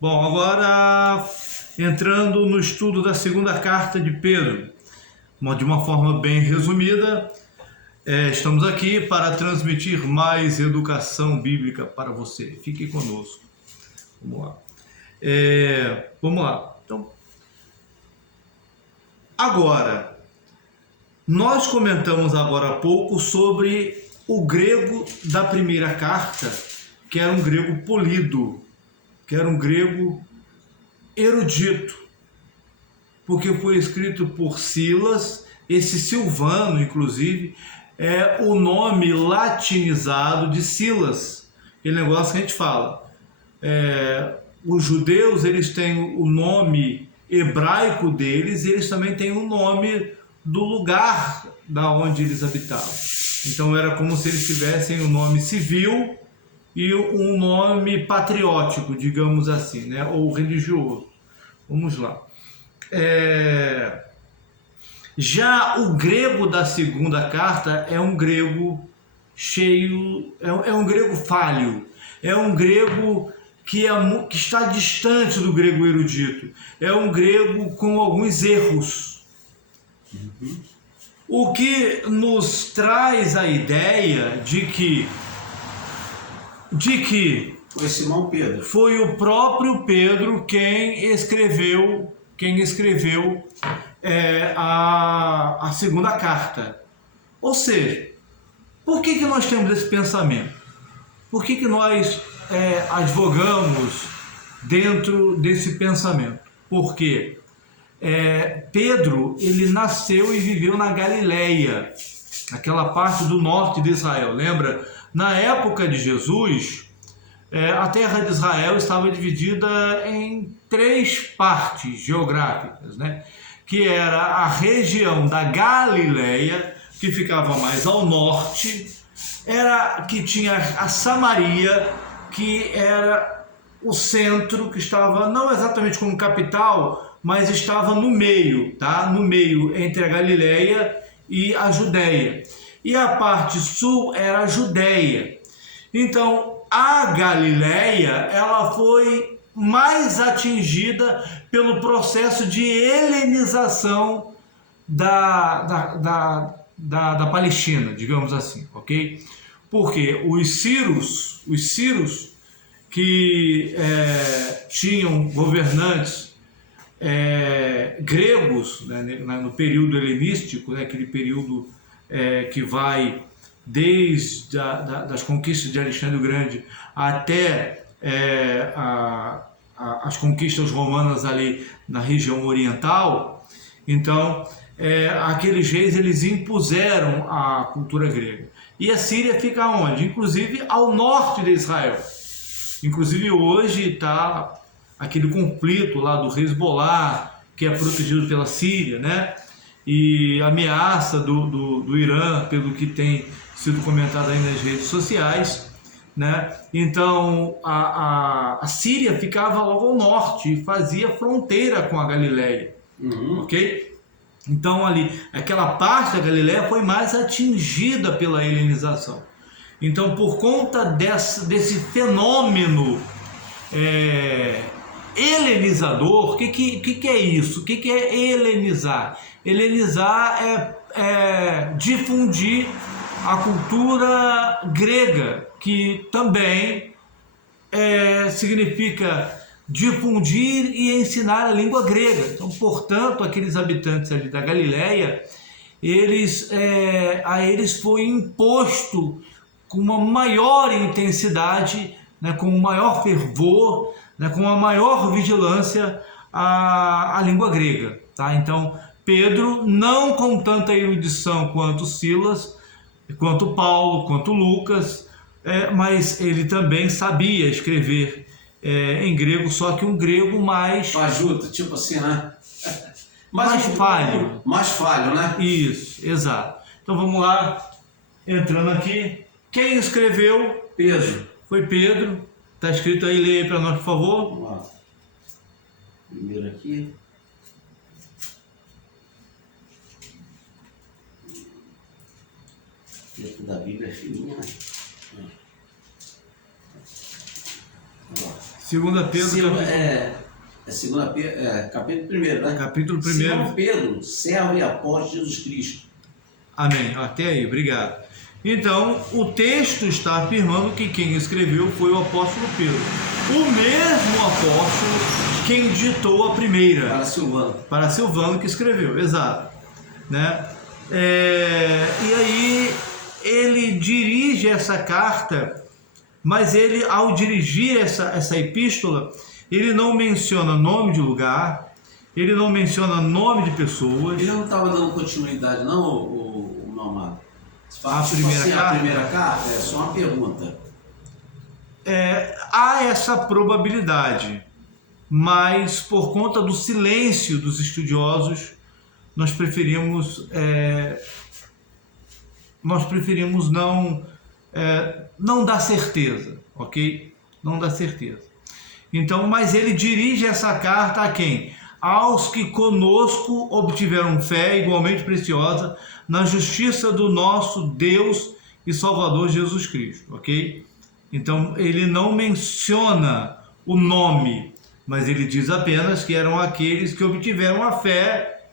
Bom, agora entrando no estudo da segunda carta de Pedro, de uma forma bem resumida, estamos aqui para transmitir mais educação bíblica para você. Fique conosco. Vamos lá. Vamos lá. Então, agora, nós comentamos agora há pouco sobre o grego da primeira carta, que era um grego polido, que era um grego erudito, porque foi escrito por Silas. Esse Silvano, inclusive, é o nome latinizado de Silas, aquele negócio que a gente fala. Os judeus, eles têm o nome hebraico deles, e eles também têm o nome do lugar da onde eles habitavam. Então era como se eles tivessem um nome civil e um nome patriótico, digamos assim, né? Ou religioso. Vamos lá. Já o grego da segunda carta é um grego cheio, é um grego falho, é um grego que está distante do grego erudito, é um grego com alguns erros. O que nos traz a ideia de que foi Simão Pedro. Foi o próprio Pedro quem escreveu a segunda carta. Ou seja, por que nós temos esse pensamento? Por que nós advogamos dentro desse pensamento? Porque Pedro, ele nasceu e viveu na Galileia, aquela parte do norte de Israel. Lembra? Na época de Jesus, a terra de Israel estava dividida em 3 partes geográficas, né? Que era a região da Galileia, que ficava mais ao norte, que tinha a Samaria, que era o centro, que estava não exatamente como capital, mas estava no meio, tá? No meio entre a Galileia e a Judéia. E a parte sul era a Judéia. Então, a Galileia, ela foi mais atingida pelo processo de helenização da Palestina, digamos assim, ok? Porque os sírios que tinham governantes gregos, né, no período helenístico, né, aquele período que vai desde das conquistas de Alexandre o Grande até as conquistas romanas ali na região oriental. Então, aqueles reis, eles impuseram a cultura grega. E a Síria fica onde? Inclusive ao norte de Israel. Inclusive hoje está aquele conflito lá do Hezbollah, que é protegido pela Síria, né? E a ameaça do Irã, pelo que tem sido comentado aí nas redes sociais, né? Então a Síria ficava logo ao norte e fazia fronteira com a Galileia, ok? Então ali, aquela parte da Galileia foi mais atingida pela helenização. Então, por conta desse fenômeno helenizador, o que é isso? O que é helenizar? Helenizar é difundir a cultura grega, que também significa difundir e ensinar a língua grega. Então, portanto, aqueles habitantes ali da Galileia, a eles foi imposto com uma maior intensidade, né, com um maior fervor, né, com uma maior vigilância a língua grega. Tá? Então, Pedro, não com tanta erudição quanto Silas, quanto Paulo, quanto Lucas, mas ele também sabia escrever em grego, só que um grego mais... fajuto, tipo assim, né? mais falho. Mais falho, né? Isso, exato. Então vamos lá, entrando aqui. Quem escreveu? Pedro. Foi Pedro. Está escrito aí, leia aí para nós, por favor. Vamos lá. Primeiro aqui. Dentro da Bíblia é fininha, né? Vamos lá. 2 Pedro, capítulo 1, né? capítulo 1. Simão Pedro, servo e apóstolo de Jesus Cristo. Amém. Até aí, obrigado. Então, o texto está afirmando que quem escreveu foi o apóstolo Pedro. O mesmo apóstolo quem ditou a primeira. Para Silvano que escreveu, exato. Né? E aí ele dirige essa carta, mas ele, ao dirigir essa epístola, ele não menciona nome de lugar, ele não menciona nome de pessoas. Ele não estava dando continuidade, não, o amado? A primeira carta é só uma pergunta. Há essa probabilidade, mas por conta do silêncio dos estudiosos, nós preferimos não dar certeza, ok? Não dar certeza. Então, mas ele dirige essa carta a quem? Aos que conosco obtiveram fé igualmente preciosa na justiça do nosso Deus e Salvador Jesus Cristo, ok? Então, ele não menciona o nome, mas ele diz apenas que eram aqueles que obtiveram a fé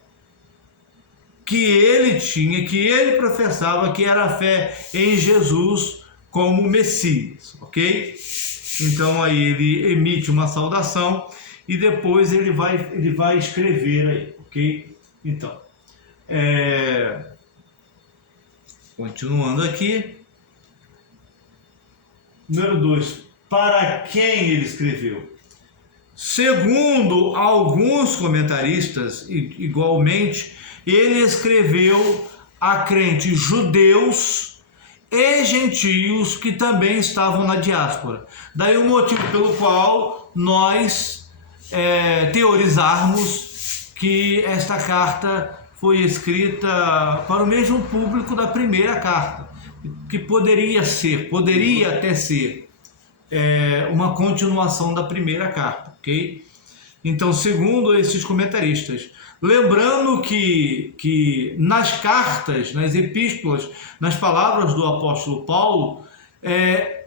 que ele tinha, que ele professava, que era a fé em Jesus como Messias, ok? Então aí ele emite uma saudação e depois ele vai escrever aí, ok? Então, continuando aqui, número 2, para quem ele escreveu? Segundo alguns comentaristas, igualmente, ele escreveu a crentes judeus e gentios que também estavam na diáspora. Daí o motivo pelo qual nós teorizarmos que esta carta foi escrita para o mesmo público da primeira carta, que poderia até ser uma continuação da primeira carta, ok? Então, segundo esses comentaristas, lembrando que nas cartas, nas epístolas, nas palavras do apóstolo Paulo,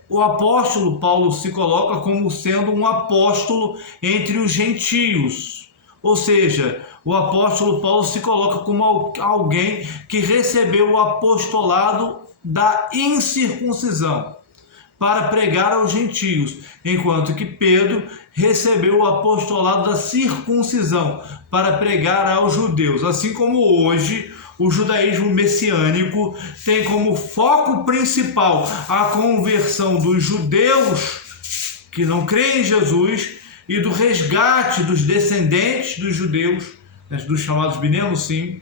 o apóstolo Paulo se coloca como sendo um apóstolo entre os gentios. Ou seja, o apóstolo Paulo se coloca como alguém que recebeu o apostolado da incircuncisão para pregar aos gentios, enquanto que Pedro recebeu o apostolado da circuncisão para pregar aos judeus. Assim como hoje o judaísmo messiânico tem como foco principal a conversão dos judeus que não creem em Jesus e do resgate dos descendentes dos judeus, dos chamados Bnei sim,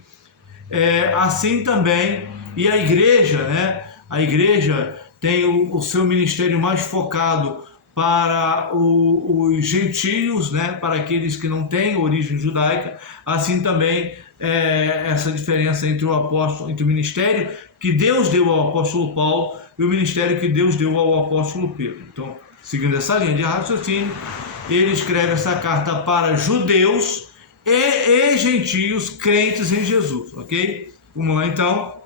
assim também, e a igreja, a igreja tem o seu ministério mais focado para os gentios, para aqueles que não têm origem judaica. Assim também essa diferença entre entre o ministério que Deus deu ao apóstolo Paulo e o ministério que Deus deu ao apóstolo Pedro. Então, seguindo essa linha de raciocínio, ele escreve essa carta para judeus e gentios crentes em Jesus, ok? Vamos lá então.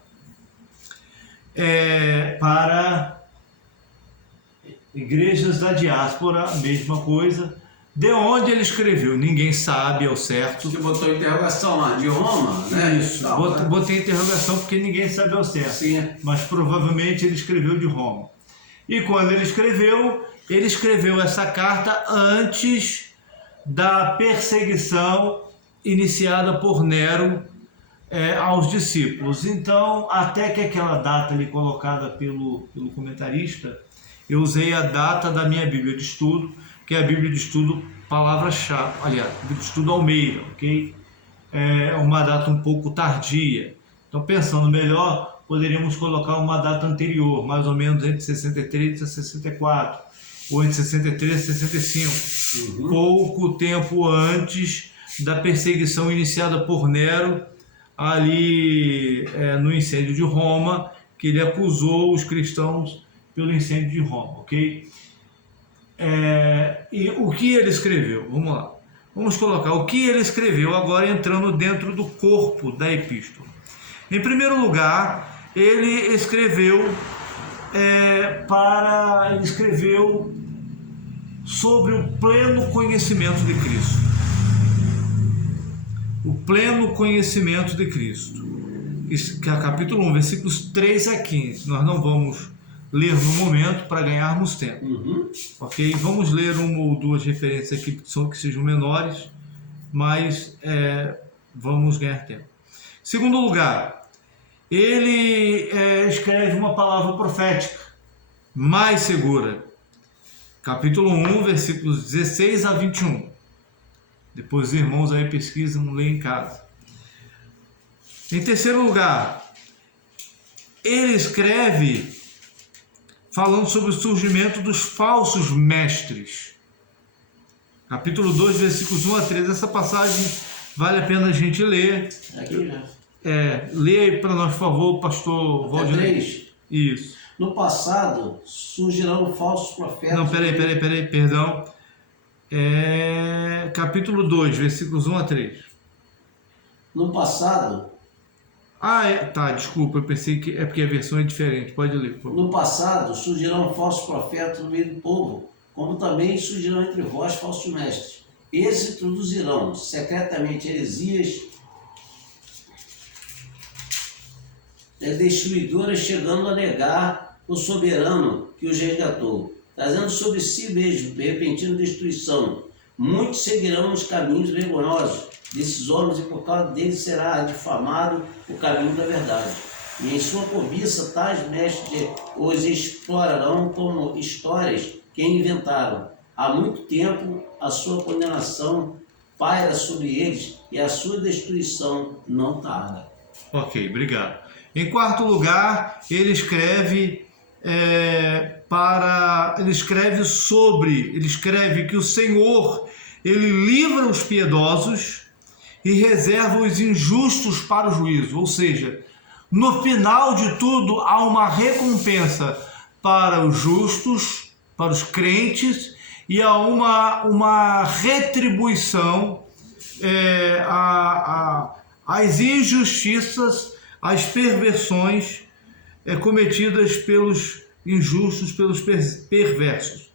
Para igrejas da diáspora, mesma coisa. De onde ele escreveu? Ninguém sabe ao certo. Você botou interrogação lá, de Roma, né? Isso, botei interrogação porque ninguém sabe ao certo. Sim. Mas provavelmente ele escreveu de Roma. E quando ele escreveu essa carta antes da perseguição iniciada por Nero aos discípulos. Então, até que aquela data ali colocada pelo comentarista, eu usei a data da minha Bíblia de Estudo, que é a Bíblia de Estudo palavra-chave, aliás, Bíblia de Estudo Almeida, ok? É uma data um pouco tardia. Então, pensando melhor, poderíamos colocar uma data anterior, mais ou menos entre 63 e 64, ou entre 63 e 65, pouco tempo antes da perseguição iniciada por Nero, ali no incêndio de Roma, que ele acusou os cristãos pelo incêndio de Roma, ok? E o que ele escreveu? Vamos lá. Vamos colocar o que ele escreveu agora entrando dentro do corpo da epístola. Em primeiro lugar, ele escreveu sobre o pleno conhecimento de Cristo. O pleno conhecimento de Cristo. Isso, que é capítulo 1, versículos 3 a 15. Nós não vamos ler no momento para ganharmos tempo. Ok? Vamos ler uma ou duas referências aqui que sejam menores, mas vamos ganhar tempo. Segundo lugar, ele escreve uma palavra profética mais segura. Capítulo 1, versículos 16 a 21. Depois os irmãos aí pesquisam, leem em casa. Em terceiro lugar, ele escreve falando sobre o surgimento dos falsos mestres. Capítulo 2, versículos 1 a 3. Essa passagem vale a pena a gente ler. Aqui já. Lê aí para nós, por favor, pastor Valdir. 3. Isso. No passado surgirão falsos profetas. Não, peraí, perdão. Capítulo 2, versículos 1 a 3. No passado. Tá, desculpa, eu pensei que é porque a versão é diferente. Pode ler, por favor. No passado surgirão falsos profetas no meio do povo, como também surgirão entre vós falsos mestres. Eles introduzirão secretamente heresias destruidoras, chegando a negar o soberano que os resgatou, trazendo sobre si mesmo repentina destruição. Muitos seguirão os caminhos vergonhosos desses homens, e por causa deles será difamado o caminho da verdade. E em sua cobiça, tais mestres os explorarão como histórias que inventaram. Há muito tempo a sua condenação paira sobre eles, e a sua destruição não tarda. Ok, obrigado. Em quarto lugar, ele escreve que o Senhor, ele livra os piedosos e reserva os injustos para o juízo. Ou seja, no final de tudo há uma recompensa para os justos, para os crentes, e há uma retribuição às injustiças, às perversões cometidas pelos injustos, pelos perversos.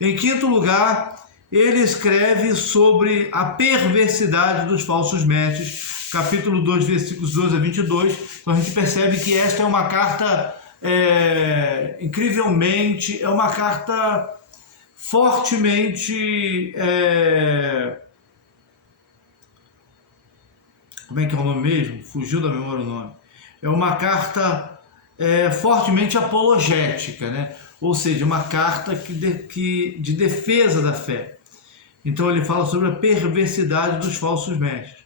Em quinto lugar, ele escreve sobre a perversidade dos falsos mestres, capítulo 2, versículos 12 a 22. Então a gente percebe que esta é uma carta incrivelmente, é uma carta fortemente, como é que é o nome mesmo? Fugiu da memória o nome. É uma carta fortemente apologética, né? Ou seja, uma carta de defesa da fé. Então ele fala sobre a perversidade dos falsos mestres.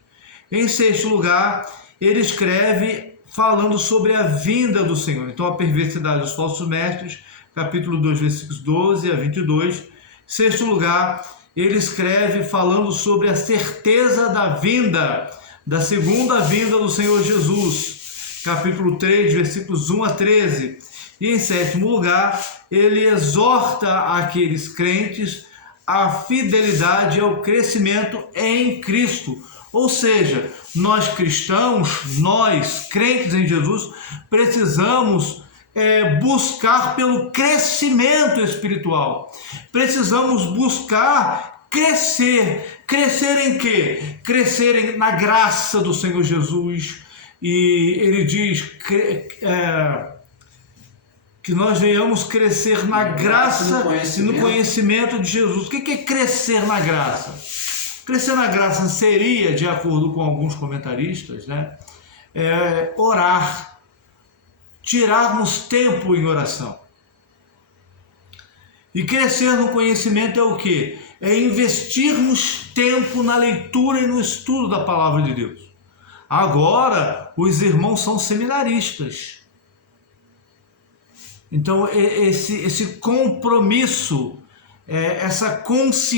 Em sexto lugar, ele escreve falando sobre a vinda do Senhor. Então a perversidade dos falsos mestres, capítulo 2, versículos 12 a 22. Sexto lugar, ele escreve falando sobre a certeza da vinda, da segunda vinda do Senhor Jesus, capítulo 3, versículos 1 a 13. E em sétimo lugar, ele exorta aqueles crentes à fidelidade e ao crescimento em Cristo. Ou seja, nós cristãos, nós crentes em Jesus, precisamos buscar pelo crescimento espiritual. Precisamos buscar crescer. Crescer em quê? Crescer na graça do Senhor Jesus. E ele diz que nós venhamos crescer na graça e no conhecimento de Jesus. O que é crescer na graça? Crescer na graça seria, de acordo com alguns comentaristas, orar, tirarmos tempo em oração. E crescer no conhecimento é o quê? É investirmos tempo na leitura e no estudo da palavra de Deus. Agora, os irmãos são seminaristas. Então, esse compromisso, essa consciência,